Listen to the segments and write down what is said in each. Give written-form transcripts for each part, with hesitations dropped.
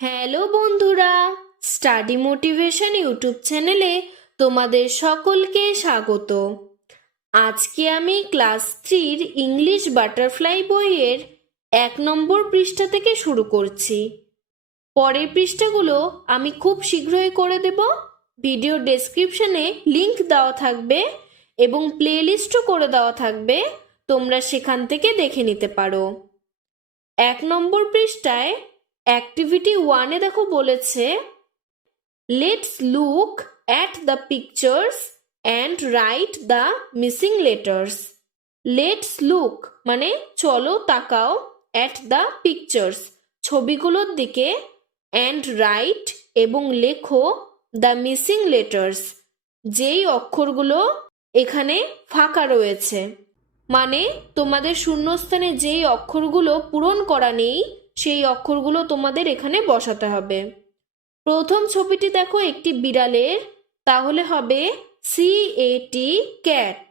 Hello বন্ধুরা, study motivation YouTube চ্যানেলে তোমাদের সকলকে স্বাগত। আজকে আমি ক্লাস 3 ইংলিশ বাটারফ্লাই বইয়ের 1 নম্বর পৃষ্ঠা থেকে শুরু করছি। পরের পৃষ্ঠাগুলো আমি খুব শীঘ্রই করে দেব। ভিডিও ডেসক্রিপশনে লিংক দেওয়া থাকবে এবং প্লেলিস্টও করে দেওয়া থাকবে, তোমরা সেখান থেকে দেখে নিতে পারো। 1 নম্বর পৃষ্ঠায় অ্যাক্টিভিটি 1-এ দেখো বলেছে, let's look at the pictures and write the missing letters. Let's look মানে চলো তাকাও, অ্যাট দ্য পিকচার্স ছবিগুলোর দিকে, অ্যান্ড রাইট এবং লেখো দ্য মিসিং লেটার্স যেই অক্ষরগুলো এখানে ফাঁকা রয়েছে, মানে তোমাদের শূন্যস্থানে যেই অক্ষরগুলো পূরণ করা নেই সেই অক্ষরগুলো তোমাদের এখানে বসাতে হবে। প্রথম ছবিটি দেখো একটি বিড়ালের, তাহলে হবে CAT ক্যাট,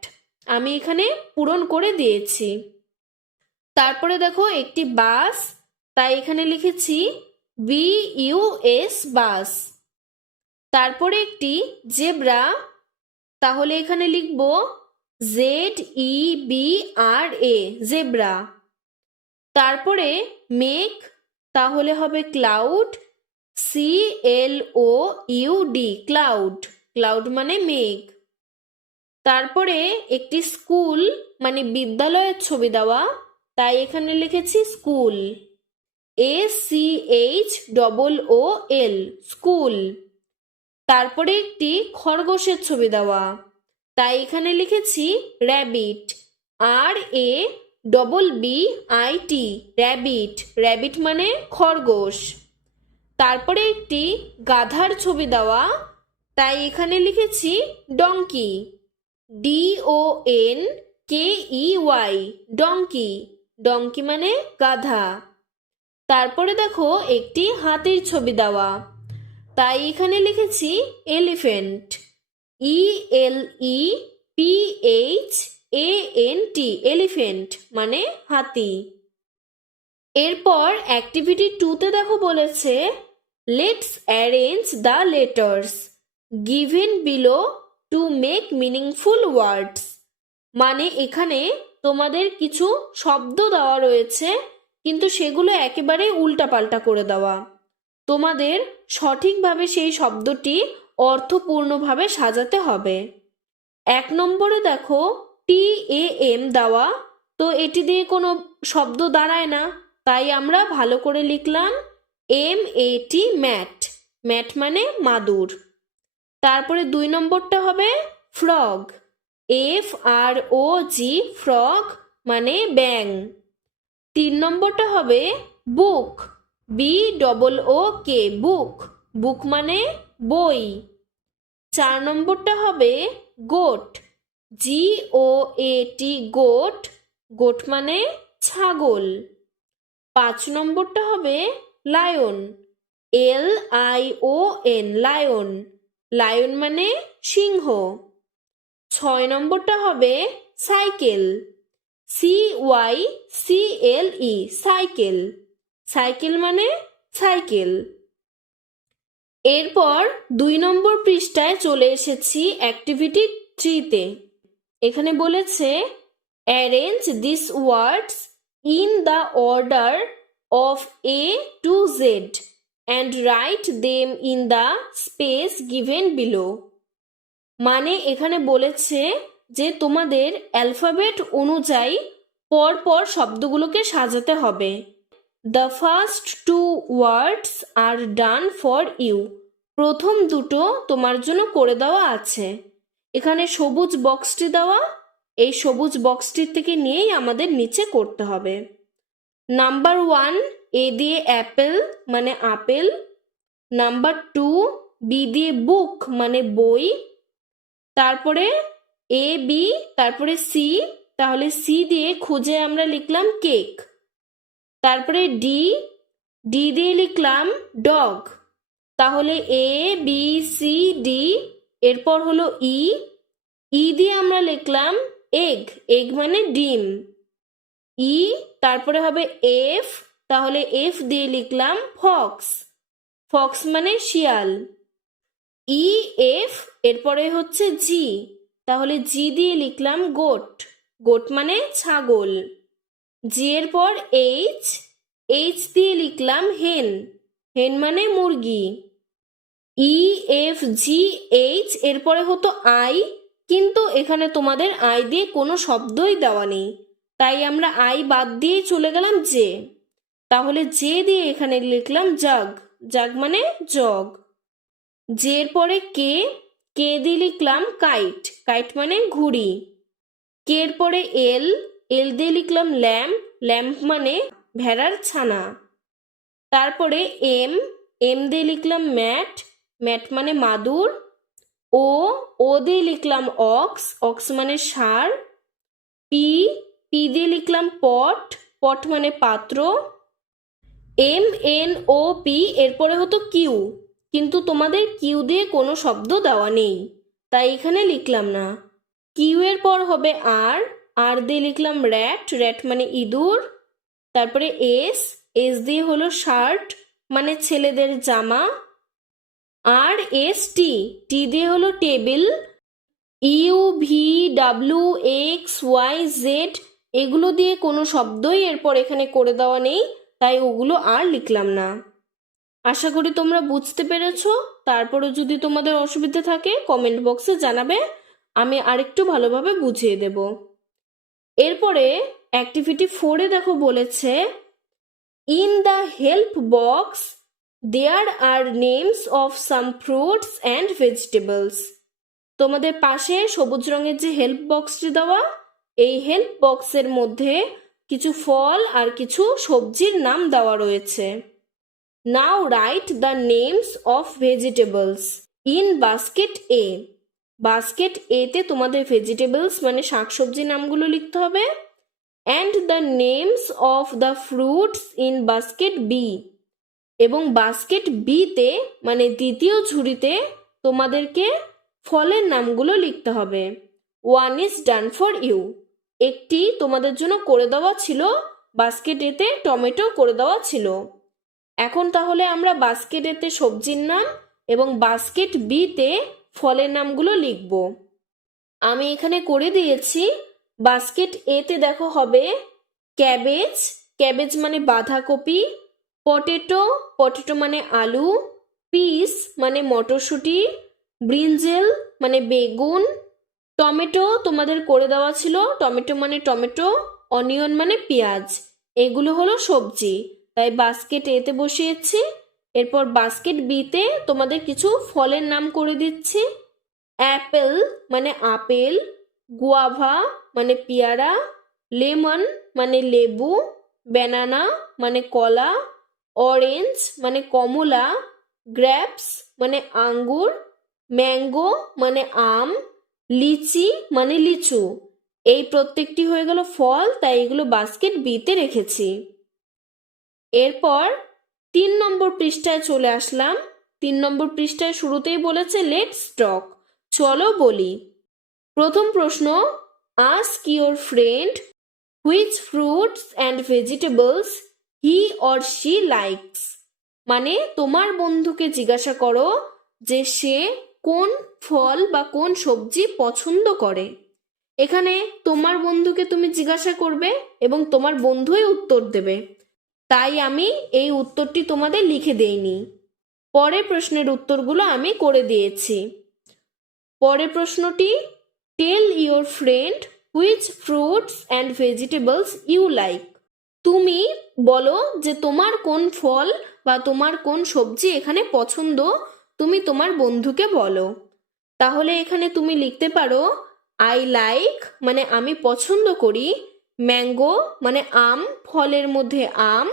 আমি এখানে পূরণ করে দিয়েছি। তারপরে দেখো একটি বাস, তাই এখানে লিখেছি BUS বাস। তারপরে একটি জেব্রা, তাহলে এখানে লিখব ZEBRA জেব্রা। তারপরে মেঘ, তাহলে হবে ক্লাউড, CLOUD ক্লাউড, ক্লাউড মানে মেঘ। তারপরে একটি স্কুল মানে বিদ্যালয়ের ছবি দেওয়া, তাই এখানে লিখেছি স্কুল, SCHOOL স্কুল। তারপরে একটি খরগোশের ছবি দেওয়া, তাই এখানে লিখেছি র্যাবিট, RABBIT র্যাবিট, র্যাবিট মানে খরগোশ। তারপরে একটি গাধার ছবি দেওয়া, তাই এখানে লিখেছি ডঙ্কি, DONKEY ডঙ্কি, ডঙ্কি মানে গাধা। তারপরে দেখো একটি হাতির ছবি দেওয়া, তাই এখানে লিখেছি এলিফ্যান্ট, ELEPHANT এলিফ্যান্ট মানে হাতি। এরপর অ্যাক্টিভিটি 2-তে দেখো বলেছে, let's arrange the letters given below to make meaningful ওয়ার্ডস। মানে এখানে তোমাদের কিছু শব্দ দেওয়া রয়েছে, কিন্তু সেগুলো একেবারে উল্টাপাল্টা করে দেওয়া। তোমাদের সঠিকভাবে সেই শব্দটি অর্থপূর্ণভাবে সাজাতে হবে। 1 নম্বরে দেখো TAM দেওয়া, তো এটি দিয়ে কোনো শব্দ দাঁড়ায় না, তাই আমরা ভালো করে লিখলাম MAT ম্যাট, ম্যাট মানে মাদুর। তারপরে 2 নম্বরটা হবে ফ্রগ, FROG ফ্রগ মানে ব্যাং। 3 নম্বরটা হবে বুক, BOOK বুক, বুক মানে বই। 4 নম্বরটা হবে গোট, GOAT গোট, গোট মানে ছাগল। 5 নম্বরটা হবে লায়ন, LION লায়ন, লায়ন মানে সিংহ। 6 নম্বরটা হবে সাইকেল, CYCLE সাইকেল, সাইকেল মানে সাইকেল। এরপর 2 নম্বর পৃষ্ঠায় চলে এসেছি অ্যাক্টিভিটি 3-তে। এখানে বলেছে, arrange this words in the order of A to Z and write them in the space given below। মানে এখানে বলেছে যে তোমাদের অ্যালফাবেট অনুযায়ী পরপর শব্দগুলোকে সাজাতে হবে। The first 2 words are done for you, প্রথম দুটো তোমার জন্য করে দেওয়া আছে। এখানে সবুজ বক্সটি দেওয়া, এই সবুজ বক্সটির থেকে নিয়েই আমাদের নিচে করতে হবে। নাম্বার 1 A দিয়ে অ্যাপেল মানে আপেল, নাম্বার 2 B দিয়ে বুক মানে বই, তারপরে AB, তারপরে C, তাহলে C দিয়ে খুঁজে আমরা লিখলাম কেক। তারপরে D দিয়ে লিখলাম ডগ, তাহলে ABCD। এরপর হলো E দিয়ে আমরা লিখলাম এগ, এগ মানে ডিম, তারপরে হবে F, তাহলে F দিয়ে লিখলাম ফক্স, ফক্স মানে শিয়াল। ই এফ এরপরে হচ্ছে জি, তাহলে জি দিয়ে লিখলাম গোট, গোট মানে ছাগল। জি এর পর এইচ, এইচ দিয়ে লিখলাম হেন, হেন মানে মুরগি। ই এফ জি এইচ এরপরে হতো আই, কিন্তু এখানে তোমাদের আই দিয়ে কোনো শব্দই দেওয়া নেই, তাই আমরা আই বাদ দিয়ে চলে গেলাম জে। তাহলে জে দিয়ে এখানে লিখলাম জাগ, জাগ মানে জগ। জে এর পরে কে, কে দিয়ে লিখলাম কাইট, কাইট মানে ঘুড়ি। কে এর পরে এল, এল দিয়ে লিখলাম ল্যাম্প, ল্যাম্প মানে ভেড়ার ছানা। তারপরে এম, এম দিয়ে লিখলাম ম্যাট, ম্যাট মানে মাদুর। ও, ও দিয়ে লিখলাম অক্স, অক্স মানে ষাঁড়। পি, পি দিয়ে লিখলাম পট, পট মানে পাত্র। এম এন ও পি এরপরে হতো কিউ, কিন্তু তোমাদের কিউ দিয়ে কোনো শব্দ দেওয়া নেই, তাই এখানে লিখলাম না। কিউ এর পর হবে আর, আর দিয়ে লিখলাম র্যাট, র্যাট মানে ইঁদুর। তারপরে এস, এস দিয়ে হলো শার্ট মানে ছেলেদের জামা। আর এস টি, টি দিয়ে হলো table. U V W X Y Z এগুলো দিয়ে কোনো শব্দই এরপর এখানে করে দেওয়া নেই, তাই ওগুলো আর লিখলাম না। আশা করি তোমরা বুঝতে পেরেছো। তারপরে যদি তোমাদের অসুবিধা থাকে কমেন্ট বক্সে জানাবে, আমি আরেকটু ভালোভাবে বুঝিয়ে দেব। এরপরে অ্যাক্টিভিটি 4-এ দেখো বলেছে, in the help box there are names of some fruits and vegetables. তোমাদের পাশে সবুজ রঙের যে হেল্প বক্সটি দেওয়া, এই হেল্প বক্সের মধ্যে কিছু ফল আর কিছু সবজির নাম দেওয়া রয়েছে। Now write the names of vegetables in basket A. Basket এতে তোমাদের ভেজিটেবলস মানে শাকসবজির নামগুলো লিখতে হবে। And the names of the fruits in basket B, এবং বাস্কেট বিতে মানে দ্বিতীয় ঝুড়িতে তোমাদেরকে ফলের নামগুলো লিখতে হবে। One is done for you, একটি তোমাদের জন্য করে দেওয়া ছিল, বাস্কেট এতে টমেটো করে দেওয়া ছিল। এখন তাহলে আমরা বাস্কেট এতে সবজির নাম এবং বাস্কেট বিতে ফলের নামগুলো লিখব। আমি এখানে করে দিয়েছি। বাস্কেট এতে দেখো হবে ক্যাবেজ, ক্যাবেজ মানে বাঁধাকপি। পটেটো, পটেটো মানে আলু। পিস মানে মটরশুঁটি। ব্রিঞ্জেল মানে বেগুন। টমেটো তোমাদের করে দেওয়া ছিল, টমেটো মানে টমেটো। অনিয়ন মানে পেঁয়াজ। এগুলো হলো সবজি, তাই বাস্কেট এতে বসিয়েছি। এরপর বাস্কেট বিতে তোমাদের কিছু ফলের নাম করে দিচ্ছি। অ্যাপেল মানে আপেল। গুয়াভা মানে পেয়ারা। লেমন মানে লেবু। ব্যানানা মানে কলা। অরেঞ্জ মানে কমলা। গ্রেপস মানে আঙ্গুর। ম্যাঙ্গো মানে আম। লিচি মানে লিচু। এই প্রত্যেকটি হয়ে গেল ফল, তাই এগুলো বাস্কেট বিতে রেখেছি। এরপর 3 নম্বর পৃষ্ঠায় চলে আসলাম। 3 নম্বর পৃষ্ঠায় শুরুতেই বলেছে লেটস টক, চলো বলি। প্রথম প্রশ্ন, ask your friend which fruits and vegetables he or she likes. মানে তোমার বন্ধুকে জিজ্ঞাসা করো যে সে কোন ফল বা কোন সবজি পছন্দ করে। এখানে তোমার বন্ধুকে তুমি জিজ্ঞাসা করবে এবং তোমার বন্ধুই উত্তর দেবে, তাই আমি এই উত্তরটি তোমাদের লিখে দেইনি। পরের প্রশ্নের উত্তরগুলো আমি করে দিয়েছি। পরের প্রশ্নটি, tell your friend which fruits and vegetables you like. তুমি বলো যে তোমার কোন ফল বা তোমার কোন সবজি এখানে পছন্দ, তুমি তোমার বন্ধুকে বলো। তাহলে এখানে তুমি লিখতে পারো আই লাইক মানে আমি পছন্দ করি। ম্যাঙ্গো মানে আম, ফলের মধ্যে আম।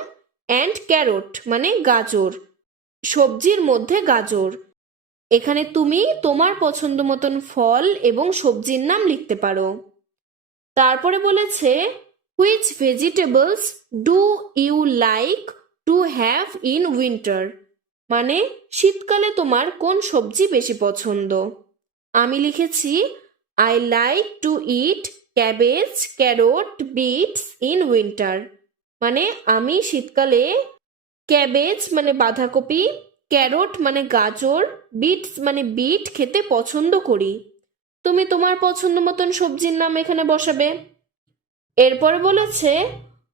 অ্যান্ড ক্যারট মানে গাজর, সবজির মধ্যে গাজর। এখানে তুমি তোমার পছন্দ মতন ফল এবং সবজির নাম লিখতে পারো। তারপরে বলেছে which vegetables do you like to have in winter. মানে শীতকালে তোমার কোন সবজি বেশি পছন্দ। আমি লিখেছি I like to eat cabbage, carrot, beets in winter. মানে আমি শীতকালে ক্যাবেজ মানে বাঁধাকপি, ক্যারট মানে গাজর, বিটস মানে বিট খেতে পছন্দ করি। তুমি তোমার পছন্দ মতন সবজির নাম এখানে বসাবে। এরপরে বলেছে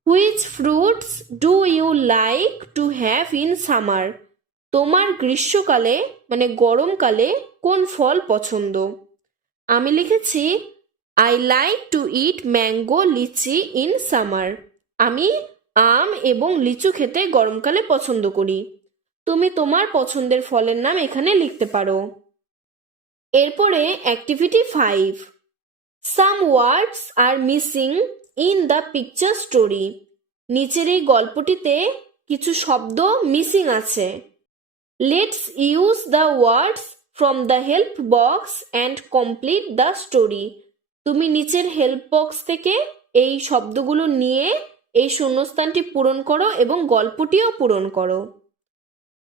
which fruits do you like to have in summer? তোমার গ্রীষ্মকালে মানে গরমকালে কোন ফল পছন্দ? আমি লিখেছি I like to eat mango litchi in summer. আমি আম এবং লিচু খেতে গরমকালে পছন্দ করি। তুমি তোমার পছন্দের ফলের নাম এখানে লিখতে পারো। এরপরে activity 5, some words are missing in the picture story. নিচের এই গল্পটিতে কিছু শব্দ মিসিং আছে। Let's use the words from the help box and complete the story. তুমি নিচের হেল্প বক্স থেকে এই শব্দগুলো নিয়ে এই শূন্যস্থানটি পূরণ করো এবং গল্পটিও পূরণ করো।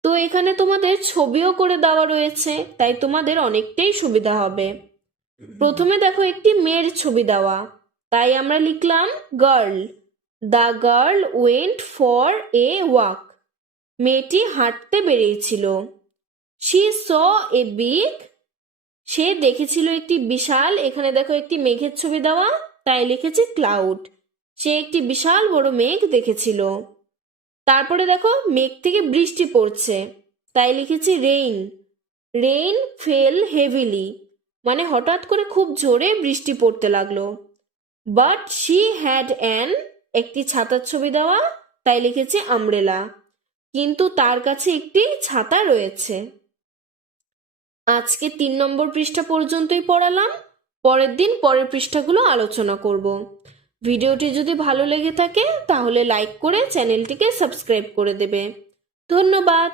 তো এখানে তোমাদের ছবিও করে দেওয়া রয়েছে, তাই তোমাদের অনেকটাই সুবিধা হবে। প্রথমে দেখো একটি মেয়ের ছবি দেওয়া, তাই আমরা লিখলাম girl. The girl went for a walk. মেয়েটি হাঁটতে বেরিয়েছিল। She saw a big. সে দেখেছিল একটি বিশাল, এখানে দেখো একটি মেঘের ছবি দেওয়া, তাই লিখেছি ক্লাউড। সে একটি বিশাল বড় মেঘ দেখেছিল। তারপরে দেখো মেঘ থেকে বৃষ্টি পড়ছে, তাই লিখেছি রেইন। রেইন ফেল হেভিলি, মানে হঠাৎ করে খুব জোরে বৃষ্টি পড়তে লাগলো। বাট শি হ্যাড অ্যান, একটি ছাতার ছবি দেওয়া, তাই লিখেছি আমব্রেলা। কিন্তু তার কাছে একটি ছাতা রয়েছে। আজকে 3 নম্বর পৃষ্ঠা পর্যন্তই পড়ালাম। পরের দিন পরের পৃষ্ঠাগুলো আলোচনা করব। ভিডিওটি যদি ভালো লেগে থাকে তাহলে লাইক করে চ্যানেলটিকে সাবস্ক্রাইব করে দেবে। ধন্যবাদ।